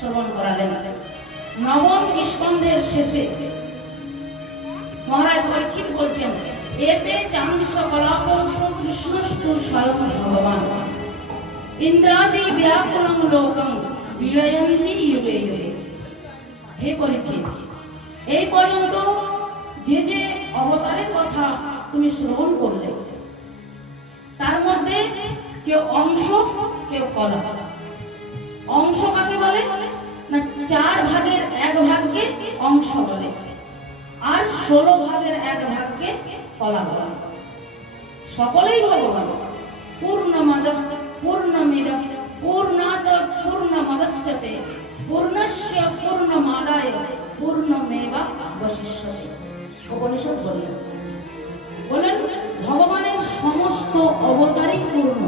শ্রবণ করালেন। নবম স্কন্ধের শেষে মহারাজ পরীক্ষিত বলছেন, এতে চান্দ্র কলাপংশ কৃষ্ণস্তু স্বয়ং ভগবান ইন্দ্রাদি ব্যাকুলং লোকং বিলয়ন্তি যুগে যুগে। হে পরীক্ষিত, এই পর্যন্ত যে যে অবতারের কথা তুমি শ্রবণ করলে, তার মধ্যে কেউ অংশ কেউ কলা। অংশ কাকে বলে না, 4 ভাগের 1 ভাগকে অংশ বলে, আর 16 ভাগের 1 ভাগকে কলা বলে। সকলেই ভগবান। পূর্ণমাদ পূর্ণমিদম পূর্ণাৎ পূর্ণমদচ্যতে পূর্ণস্য পূর্ণমাদায় পূর্ণমেবাবশিষ্যতে। উপনিষদ বলেন ভগবানের সমস্ত অবতারই পূর্ণ,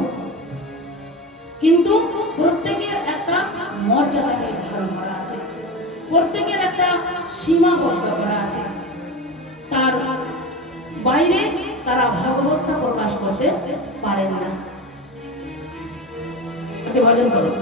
কিন্তু প্রত্যেকের একটা মর্যাদা নির্ধারণ করা আছে, প্রত্যেকের একটা সীমাবদ্ধ করা আছে। তার বাইরে তারা ভগবত্তা প্রকাশ করতে পারেন না। ভজন করেন।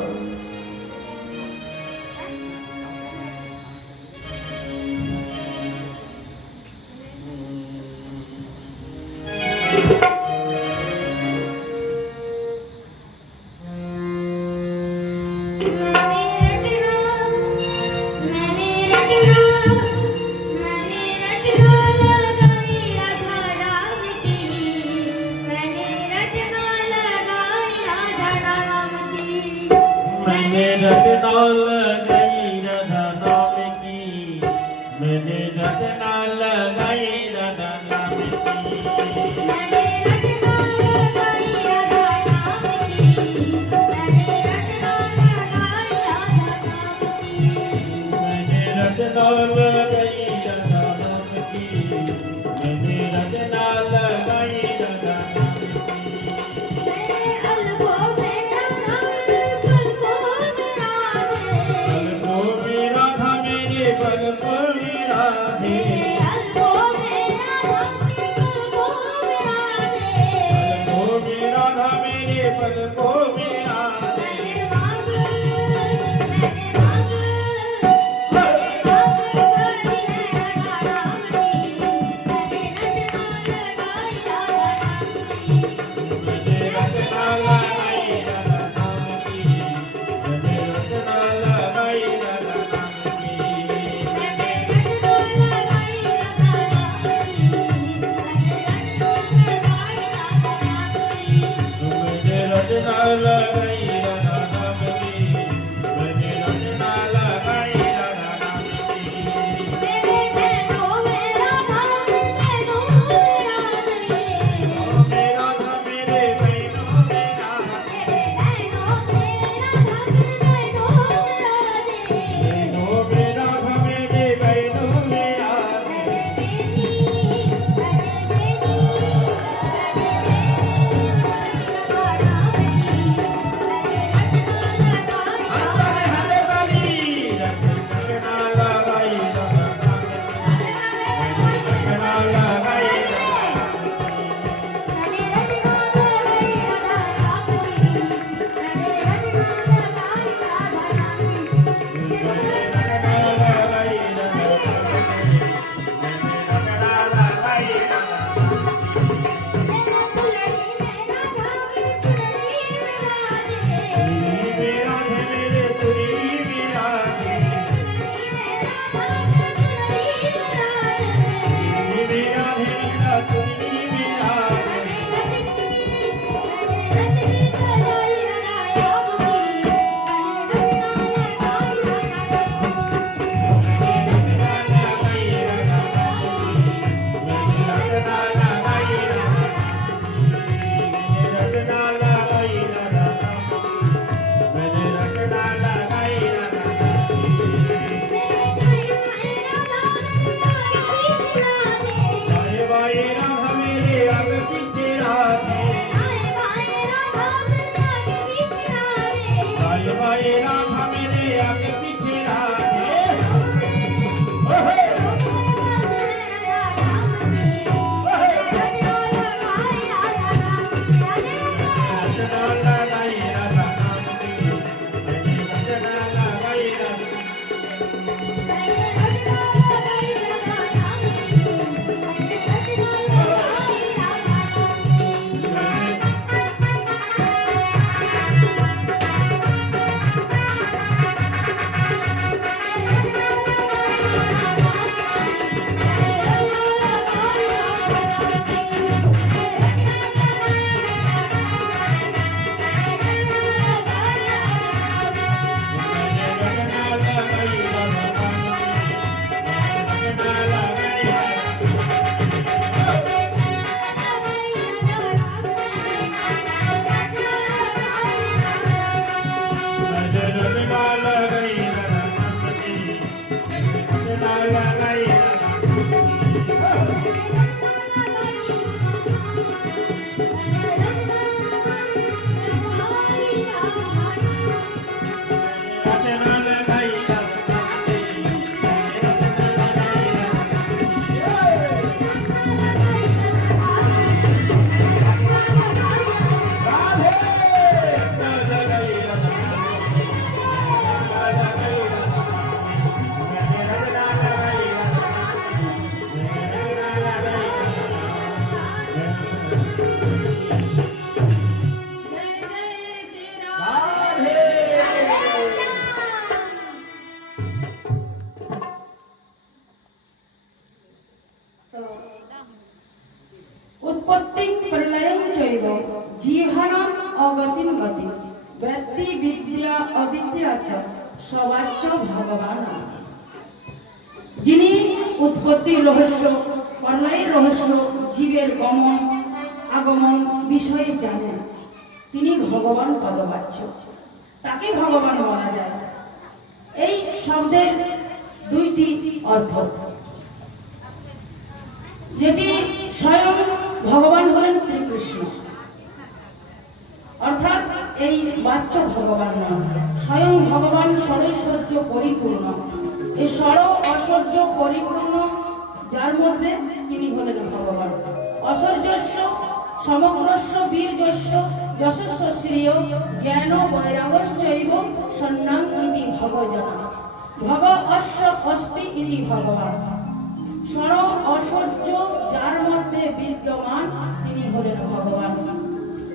চৈব জিহানাম অগতিম গতি ব্যক্তি বিদ্যা অবিদ্যা চ সবাচ্চ ভগবান। যিনি উৎপত্তির রহস্য, প্রলয়ের রহস্য, জীবের গমন আগমন বিষয়ে জানেন, তিনি ভগবান পদবাচ্য, তাকে ভগবান বলা যায়। এই শব্দের দুইটি অর্থ, যেটি স্বয়ং ভগবান হলেন শ্রীকৃষ্ণ, অর্থাৎ এই বাচ্য ভগবান নয়, স্বয়ং ভগবান ষড়ৈশ্বর্য পরিপূর্ণ। এই ষড় ঐশ্বর্য পরিপূর্ণ যার মধ্যে তিনি হলেন ভগবান। ঐশ্বর্যস্য সমগ্রস্য বীর্যস্য যশস্য শ্রিয় জ্ঞান বৈরাগশ্চৈব সন্ন্যাং ইতি ভগজনা ভগ অশ্ব অস্তি ইতি ভগবান। ষড় ঐশ্বর্য যার মধ্যে বিদ্যমান তিনি হলেন ভগবান।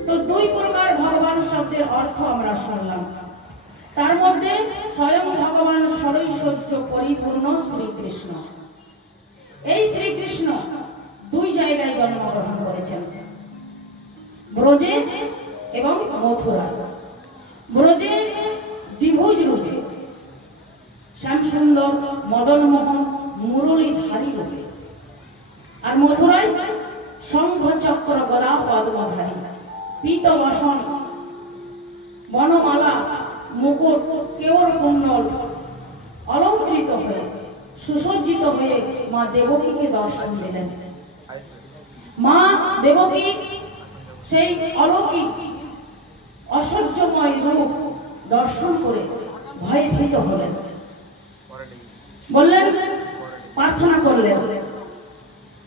তো দুই প্রকার ভগবান শব্দের অর্থ আমরা শুনলাম। তার মধ্যে স্বয়ং ভগবান ষড়ৈশ্বর্য পরিপূর্ণ শ্রীকৃষ্ণ। এই শ্রীকৃষ্ণ দুই জায়গায় জন্মগ্রহণ করেছেন, ব্রজে এবং মথুরা। ব্রজে দ্বিভুজ রূপে, শ্যামসুন্দর মদনমোহন মুরলীধারী রূপে, আর মথুরায় শঙ্খ চক্র গদা পদ্মধারী, পীত বসন বনমালা মুকুট কেওর কুণ্ডল অলঙ্কৃত হয়ে সুসজ্জিত হয়ে মা দেবকীকে দর্শন দিলেন। মা দেবকী সেই অলৌকিক অসহ্যময় রূপ দর্শন করে ভয়ে ভীত হলেন, বললেন, প্রার্থনা করলেন,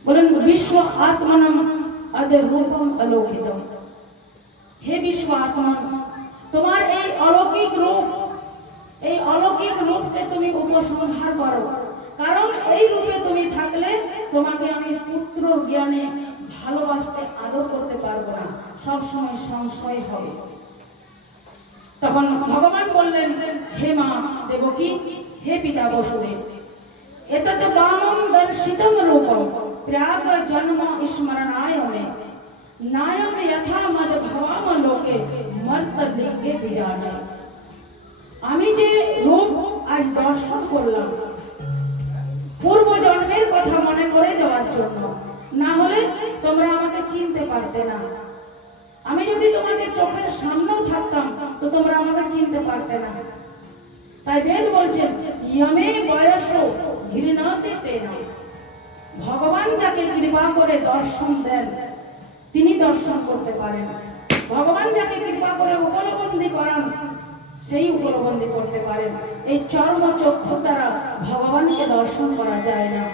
বলেন বিশ্ব আত্মানম আদের রূপম অলৌকিতম। হে বিশ্ব আত্মা, তোমার এই অলৌকিক রূপকে তুমি উপসংহার করো, কারণ এই রূপে তুমি থাকলে তোমাকে আমি পুত্র জ্ঞানে ভালোবাসতে আদর করতে পারবো না, সবসময় সংশয় হবে। তখন ভগবান বললেন, হে মা দেবকী, হে পিতা বসুদেব, এতৎ বামং দর্শিতং রূপং প্রাগ জন্ম স্মরণায় মে নায়ম যথা মদ ভবাম লোকে মর্ত লিঙ্গে বিজানে। আমি যে রূপ আজ দর্শন করলাম পূর্ব জন্মের কথা মনে করে দেওয়ার জন্য, না হলে তোমরা আমাকে চিনতে পারতে না। আমি যদি তোমাদের চোখের সামনেও থাকতাম তো তোমরা আমাকে চিনতে পারতে না। তাই বেদ বলছেন, ইয়মে বয়স ঘৃণাতে তেনা। ভগবান যাকে কৃপা করে দর্শন দেন তিনি দর্শন করতে পারেন, ভগবান যাকে কৃপা করে উপলব্ধি করান সেই উপলব্ধি করতে পারেন। এই চর্ম চক্ষু দ্বারা ভগবানকে দর্শন করা যায় না।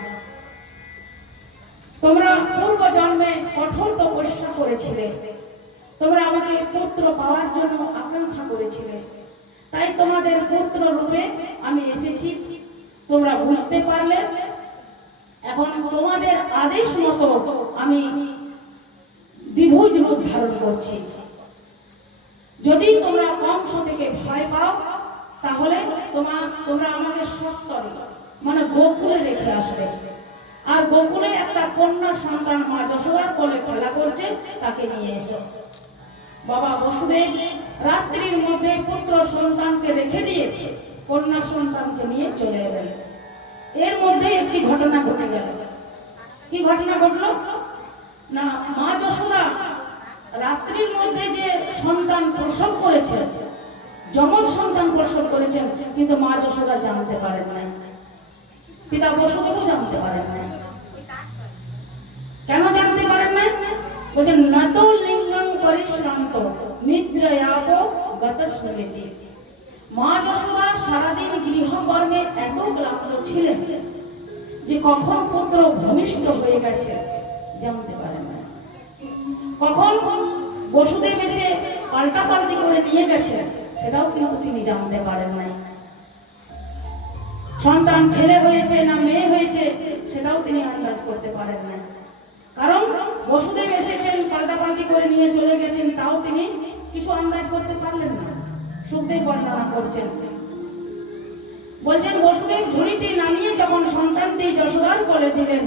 তোমরা পূর্ব জন্মে কঠোর তপস্যা করেছিলে, তোমরা আমাকে পুত্র পাওয়ার জন্য আকাঙ্ক্ষা করেছিলে, তাই তোমাদের পুত্র রূপে আমি এসেছি। তোমরা বুঝতে পারলে, এখন তোমাদের আদেশ মতো আমি দ্বিভুজ রূপ ধারণ করছি। যদি তোমরা কংস থেকে ভয় পাও তাহলে তোমরা আমাকে সত্তর মানে গোকুলে রেখে আসবে, আর গোকুলে একটা কন্যা সন্তান মা যশোদার কোলে খেলা করছে, তাকে নিয়ে এসো। বাবা বসুদেব রাত্রির মধ্যে পুত্র সন্তানকে রেখে দিয়ে কন্যা সন্তানকে নিয়ে চলে এলেন। এর মধ্যে একটি ঘটনা ঘটে গেল। কি ঘটনা ঘটলো না, মা যশোদা রাত্রির মধ্যে যে সন্তান প্রসব করেছে, যমজ সন্তান প্রসব করেছেন, কিন্তু মা যশোদা জানতে পারেন নাই, পিতা বসুদেবও জানতে পারেন নাই। কেন জানতে পারেন নাই? বলছেন নত লিঙ্গং পরিশ্রান্ত নিদ্রয়াপ গতস্মৃতি। মা যশোদা সারাদিন গৃহকর্মে এত ক্লান্ত ছিলেন যে কখন পুত্র ভূমিষ্ঠ হয়ে গেছে জানতে পারেন না। কখন বসুদেব এসে পাল্টাপাল্টি করে নিয়ে গেছে সেটাও কিন্তু তিনি জানতে পারেন নাই। সন্তান ছেলে হয়েছে না মেয়ে হয়েছে সেটাও তিনি আন্দাজ করতে পারেন না, কারণ বসুদেব এসেছেন পাল্টাপাল্টি করে নিয়ে চলে গেছেন, তাও তিনি কিছু আন্দাজ করতে পারলেন না। সুখদেব বর্ণনা করছেন, বলছেন বসুদেব ঝুড়িটি নামিয়ে যখন সন্তানটি যশোদার কোলে দিলেন,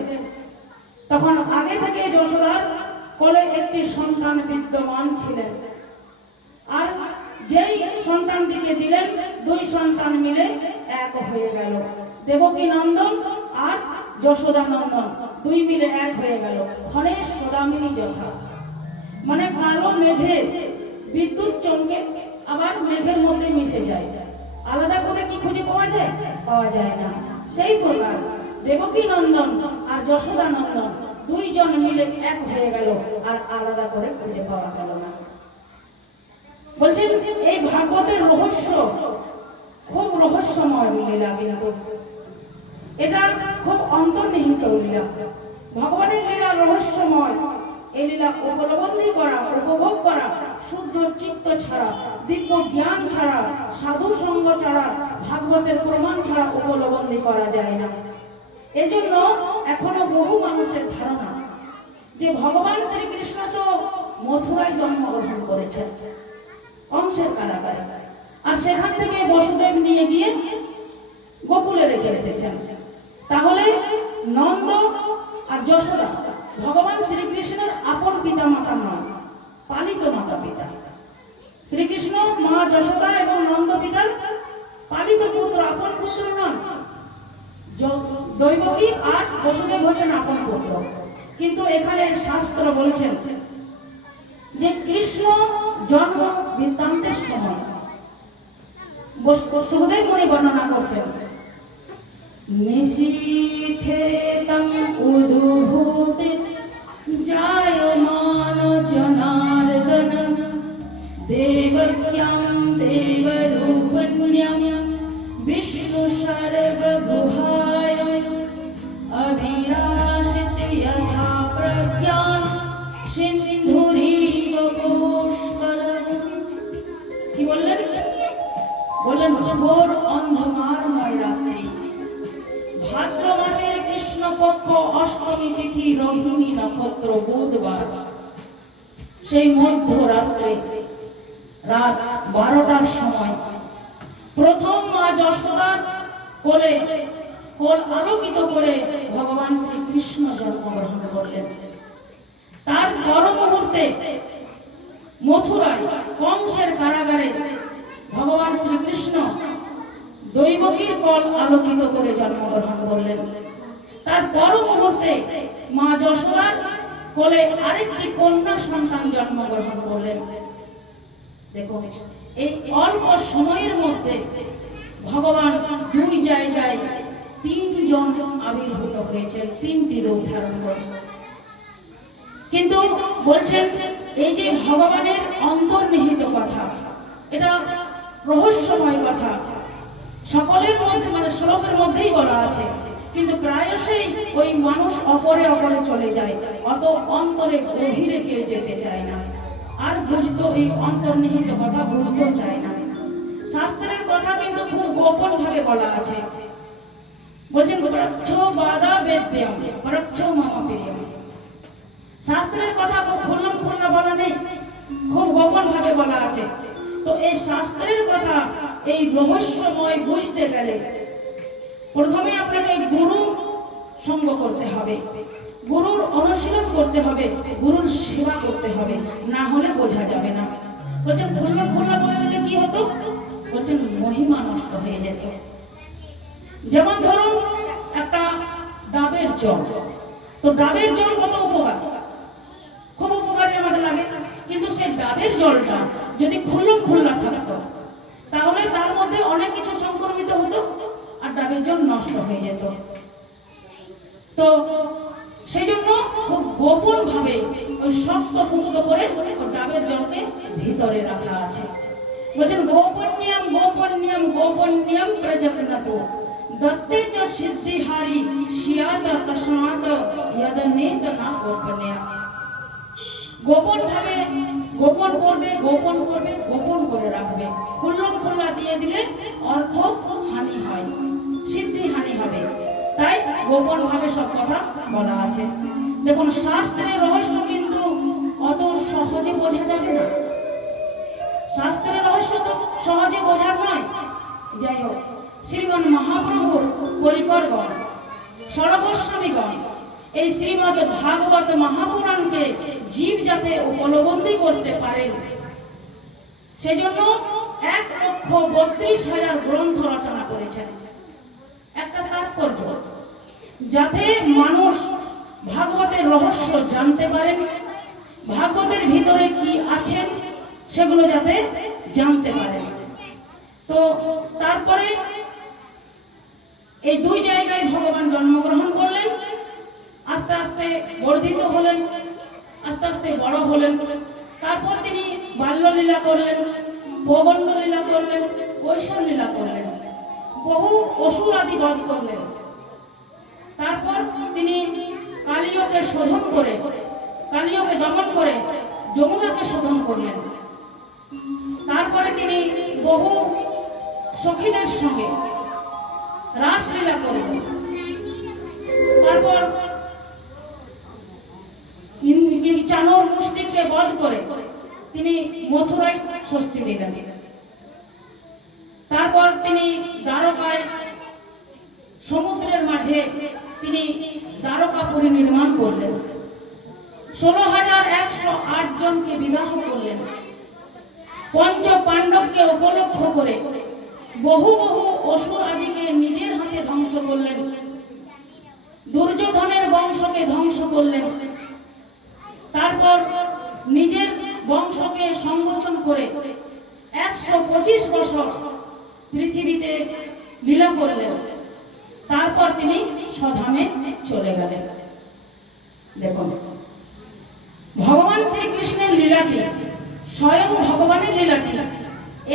তখন আগে থেকে যশোদার কোলে একটি সন্তান বিদ্যমান ছিলেন, আর যেই সন্তানটিকে দিলেন দুই সন্তান মিলে এক হয়ে গেল। দেবকী নন্দন আর যশোদা নন্দন দুই মিলে এক হয়ে গেল। ক্ষণে সদামিনী যথা, মানে কালো মেঘে বিদ্যুৎ চমকে আবার মেঘের মধ্যে মিশে যায়, আলাদা করে কি খুঁজে পাওয়া যায়? পাওয়া যায় না। সেই প্রকার দেবকী নন্দন আর যশোদা নন্দন দুইজন মিলে এক হয়ে গেল, আর আলাদা করে খুঁজে পাওয়া গেল না। বলছেন এই ভাগবতের রহস্য খুব রহস্যময় লীলা, কিন্তু এটা খুব অন্তর্নিহিত লীলা। ভগবানের লীলা রহস্যময়। এই লীলা উপলব্ধি করা, উপভোগ করা শুদ্ধ চিত্ত ছাড়া, দিব্য জ্ঞান ছাড়া, সাধু সঙ্গ ছাড়া, ভাগবতের প্রমাণ ছাড়া উপলব্ধি করা যায় না। এজন্য এখনো বহু মানুষের ধারণা যে ভগবান শ্রীকৃষ্ণ তো মথুরায় জন্মগ্রহণ করেছেন কংসের কারাগারে, আর সেখান থেকে বসুদেব নিয়ে গিয়ে গোকুলে রেখে এসেছেন। তাহলে নন্দ আর যশোদা ভগবান শ্রীকৃষ্ণের আপন পিতা মাতা নয়, পালিত মাতা পিতা। শ্রীকৃষ্ণ মা যশোদা এবং নন্দ পিতার পালিত পুত্র, আপন পুত্র নন। দৈবকী আর বসুদেব হচ্ছেন আপন পুত্র। কিন্তু এখানে শাস্ত্র বলছেন যে কৃষ্ণ জন্ম বৃত্তান্তের সময় সুখদেব মুনি বর্ণনা করছেন, নিশীথে তং উদ্ভূতে জায়মান জনার্দন দেবক্যাং দেবরূপণ্যং বিষ্ণু সর্বগুহায় অভিরাশিত যথা প্রজ্ঞান সিন্ধুরিব পুষ্কর। কি বললেন? বললেন ঘোর অন্ধকারময় রাত্রি, ভাদ্র মাসের কৃষ্ণপক্ষ অষ্টমী তিথি রোহিণী নক্ষত্র বুধবার, সেই মধ্যরাত্রে রাত 12টার সময় প্রথম মা যশোদার কোলে কোল আলোকিত করে ভগবান শ্রীকৃষ্ণ জন্মগ্রহণ করলেন। তার পর মুহূর্তে মথুরায় কংসের কারাগারে ভগবান শ্রীকৃষ্ণ দৈবকীর কোল আলোকিত করে জন্মগ্রহণ করলেন। তার পর মুহূর্তে মা যশোদার কোলে আরেকটি কন্যা সন্তান জন্মগ্রহণ করলেন। দেখুন এই অল্প সময়ের মধ্যে ভগবান দুই জায়গায় তিনজন আবির্ভূত হয়েছেন, তিনটি রূপ ধারণ করে। কিন্তু বলছেন এই যে ভগবানের অন্তর্নিহিত কথা, এটা রহস্যময় কথা, সকলের মধ্যে মানে শ্লোকের মধ্যেই বলা আছে, কিন্তু প্রায়শই ওই মানুষ অপরে অপরে চলে যায়, অত অন্তরে গভীরে কেউ যেতে চায় না, আর বুঝতো এই অন্তর্নিহিত কথা বুঝতেও চায় না। শাস্ত্রের কথা কিন্তু খুব গোপন ভাবে বলা আছে। বলছেন পরোক্ষ বাদা বেদ্যম পরোক্ষ মম প্রিয়ম। শাস্ত্রের কথা খুব খুল্লা বলা নেই, খুব গোপন ভাবে বলা আছে। তো এই শাস্ত্রের কথা এই রহস্যময় বুঝতে গেলে প্রথমে আপনাকে গুরু সঙ্গ করতে হবে, গুরুর অনুশীলন করতে হবে, গুরুর সেবা করতে হবে, না হলে বোঝা যাবে না। বলছেন খুল্লা বলে দিলে কি হতো? বলছেন মহিমা নষ্ট হয়ে যেত। যেমন ধরুন একটা ডাবের জল, তো ডাবের জল কত উপকার, খুব উপকারী আমাদের লাগে, কিন্তু সেই ডাবের জলটা যদি খুল্লা থাকতো তাহলে তার মধ্যে অনেক কিছু সংক্রমিত হতো আর ডাবের জল নষ্ট হয়ে যেত। তো সেই জন্য খুব গোপন ভাবে ওই শক্ত পুক্ত করে ডাবের জলকে ভিতরে রাখা আছে। বলছেন গোপন্যম গোপন্যম গোপন্যম প্রজগনত দত্তে চ সিদ্ধিহারি শিয়াত তস্মাৎ যদনেত না গোপন্যম। গোপন ভাবে গোপন করবে, গোপন করবে, গোপন করে রাখবে। খুল্লা দিয়ে দিলে অর্থ হানি হয়, সিদ্ধি হানি হবে, তাই গোপন ভাবে সব কথা বলা আছে। দেখুন শাস্ত্রের রহস্য কিন্তু অত সহজে বোঝা যাবে না, শাস্ত্রের রহস্য তো সহজে বোঝার নয়। যাই হোক, শ্রীমান মহাপ্রভুর পরিকরগণ, ষড়গোস্বামীগণ এই শ্রীমদ্ ভাগবত মহাপুরাণকে জীব যাতে উপলব্ধি করতে পারেন, সেজন্য 1,32,000 গ্রন্থ রচনা করেছেন। একটা তাৎপর্য, যাতে মানুষ ভাগবতের রহস্য জানতে পারেন, ভাগবতের ভিতরে কি আছে সেগুলো যাতে জানতে পারেন। তো তারপরে এই দুই জায়গায় ভগবান জন্মগ্রহণ করলেন, আস্তে আস্তে বর্ধিত হলেন, আস্তে আস্তে বড় হলেন। তারপর তিনি বাল্যলীলা করলেন, প্রবন্ধ লীলা করলেন, কৈশোর লীলা করলেন, বহু অসুর আদি বধ করলেন। তারপর তিনি কালিয়কে শোধন করে, কালিয়কে দমন করে যমুনাকে শোধন করলেন। তারপরে তিনি বহু সখীদের সঙ্গে রাসলীলা করলেন। তারপর চাণর মুষ্টিকে বধ করে তিনি মথুরায় স্বস্তি দিলেন। তারপর তিনি দ্বারকায় সমুদ্রের মাঝে তিনি দ্বারকাপুরী নির্মাণ করলেন। 16,108 জনকে বিবাহ করলেন। পঞ্চ পাণ্ডবকে উপলক্ষ করে বহু বহু অসুর আদিকে নিজের হাতে ধ্বংস করলেন। দুর্যোধনের বংশকে ধ্বংস করলেন। তারপর নিজের বংশকে সংগঠন করে 125 বছর পৃথিবীতে লীলা করলেন। তারপর তিনি স্বধামে চলে গেলেন। দেখুন, ভগবান শ্রীকৃষ্ণের লীলাটি, স্বয়ং ভগবানের লীলাটি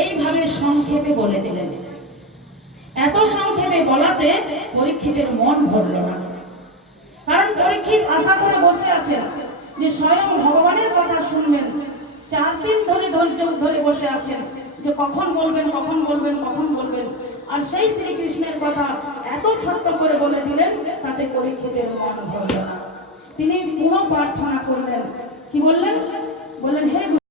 এইভাবে সংক্ষেপে বলে দিলেন। এত সংক্ষেপে বলাতে পরীক্ষিতের মন ভরল না। কারণ পরীক্ষিত আশা করে বসে আছেন যে স্বয়ং ভগবানের কথা শুনবেন। 4 দিন ধরে ধৈর্য ধরে বসে আছেন যে কখন বলবেন, কখন বলবেন, কখন বলবেন। আর সেই শ্রীকৃষ্ণের কথা এত ছোট্ট করে বলে দিলেন, তাতে পরীক্ষিতের মন ভরল না। তিনি পুনঃ প্রার্থনা করলেন। কি বললেন? বললেন, হে